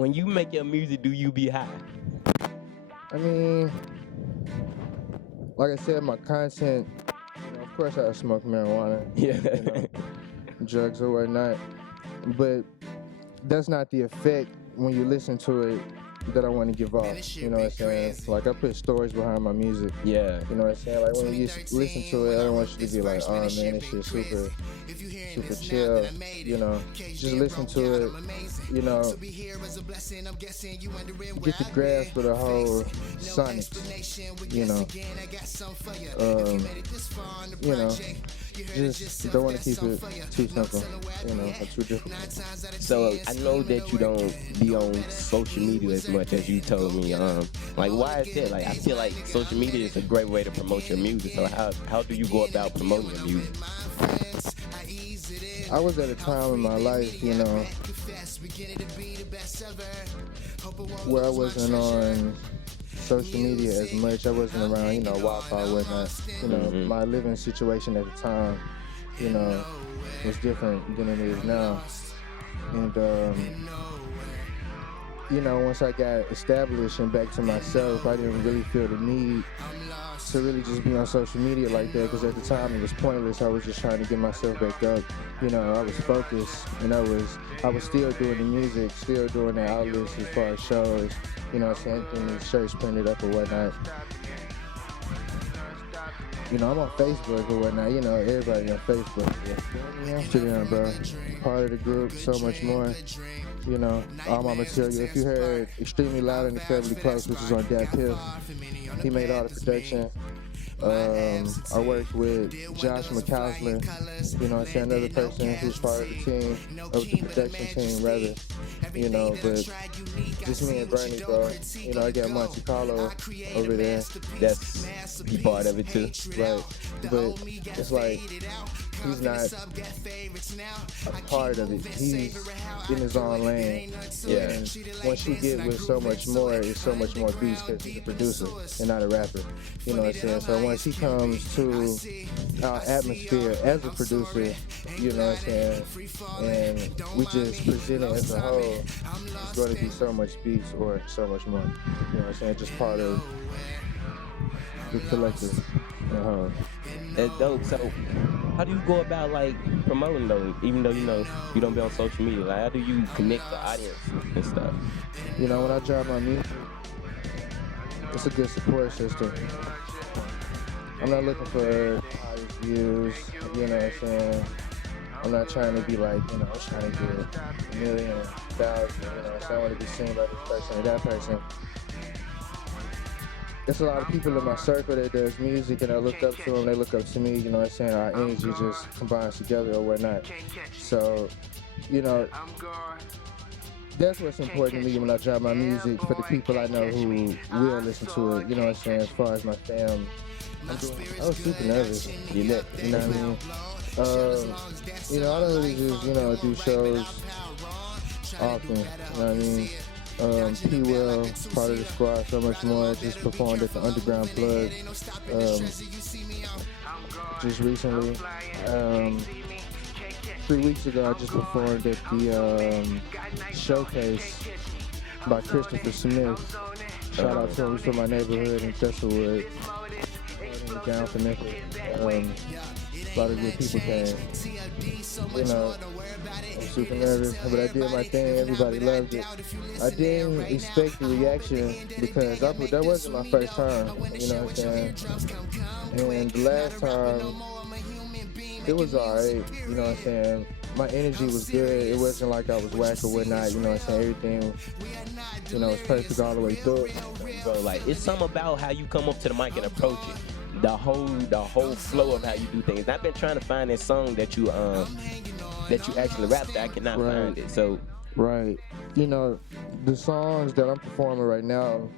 when you make your music, do you be high? I mean, like I said, my content, of course I smoke marijuana, Yeah. drugs or whatnot, but that's not the effect when you listen to it that I want to give off. You know what I'm saying? Like, I put stories behind my music. Yeah. You know what I'm saying? Like, when you listen to it, I don't want you to be like, oh man, this shit's super chill. Just listen to it. Get the grasp of the whole sonics. Just don't want to keep it too simple. Or too difficult. So I know that you don't be on social media as much as you told me. Like, why is that? Like, I feel like social media is a great way to promote your music. So how do you go about promoting your music? I was at a time in my life, where I wasn't on social media as much. I wasn't around, Wi-Fi and whatnot. My living situation at the time, was different than it is now. And, once I got established and back to myself, I didn't really feel the need to really just be on social media like that, because at the time it was pointless. I was just trying to get myself back up. I was focused, and I was still doing the music, still doing the outlets as far as shows, saying things, shirts printed up or whatnot. I'm on Facebook or whatnot, everybody on Facebook. Instagram, bro. Part of the group, so much more. All my material. If you heard Extremely Loud and Incredibly Close, which is on Dat Piff, he made all the production. I worked with Josh McCausland, another person who's part of the team, of the production team, rather. But just me and Bernie, bro. I got Monte Carlo over there. That's he part of it too. Right. But it's like, he's not a part of it. He's in his own lane. Yeah. And once you get with so much more, it's so much more beats because he's a producer and not a rapper. You know what I'm saying? So once he comes to our atmosphere as a producer, you know what I'm saying, and we just present it as a whole, it's going to be so much beats or so much more. You know what I'm saying? Just part of the collective. That's dope. So how do you go about like promoting though, even though you don't be on social media? Like, how do you connect the audience and stuff? When I drop my music, it's a good support system. I'm not looking for highest views, you know what I'm saying? I'm not trying to be like, I'm trying to get a million, 1,000, I want to be seen by this person or that person. There's a lot of people in my circle that does music, and I look up to them, they look up to me, you know what I'm saying? Our energy just combines together or whatnot. So, that's what's important to me when I drop my music, for the people I know who will listen to it, you know what I'm saying, as far as my fam. I was super nervous, you know what I mean? I don't really just, do shows often, you know what I mean? P. Will, part of the squad, so much more, just performed at the Underground Plug just recently. 3 weeks ago, I just performed at the Showcase by Christopher Smith. Shout out to him, he's from my neighborhood in Thistlewood, down for Memphis. A lot of good people came. I'm super nervous, but I did my thing. Everybody loved it. I didn't expect the reaction because that wasn't my first time. You know what I'm saying? And the last time, it was alright. You know what I'm saying? My energy was good. It wasn't like I was whack or whatnot. You know what I'm saying? Everything, was perfect all the way through. So like, it's something about how you come up to the mic and approach it. The whole flow of how you do things. I've been trying to find that song that you actually rapped. I cannot find it. So right, the songs that I'm performing right now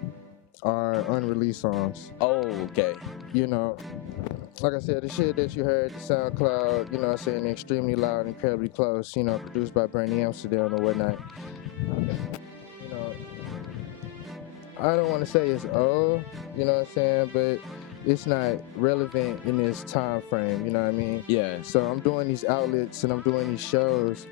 are unreleased songs. Oh, okay. Like I said, the shit that you heard, the SoundCloud, what I'm saying, Extremely Loud, Incredibly Close, produced by Bernie Amsterdam or whatnot. I don't want to say it's old, you know what I'm saying, but it's not relevant in this time frame, you know what I mean? Yeah. So I'm doing these outlets and I'm doing these shows,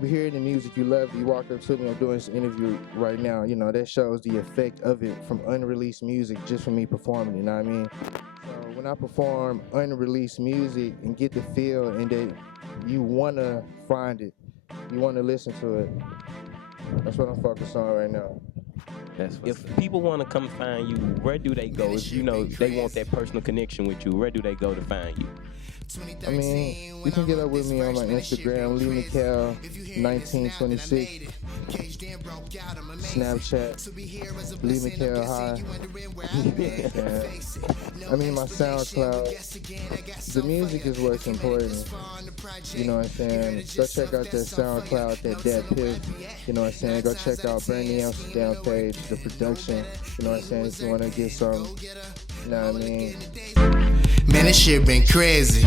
You hear the music, you love it, you walk up to me, I'm doing this interview right now, you know, that shows the effect of it from unreleased music just from me performing, you know what I mean? So when I perform unreleased music and get the feel and that you want to find it, you want to listen to it, that's what I'm focused on right now. If people want to come find you, where do they go? If you know they want that personal connection with you, where do they go to find you? I mean, you can get up with me on my Instagram, Lemakel 1926, Snapchat, Lemakel High. I mean, my SoundCloud. The music is what's important. You know what I'm saying? Go check out that SoundCloud, that Piff. You know what I'm saying? Go check out Brandy Amsterdam page, the production. You know what I'm saying? If you want to get some, you know what I mean? Man, this shit been crazy.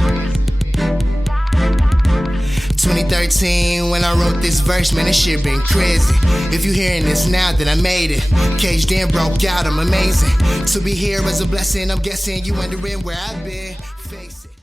2013 when I wrote this verse, man, this shit been crazy. If you hearing this now that I made it, caged in, broke out, I'm amazing. To be here is a blessing, I'm guessing you wondering where I've been. Face it.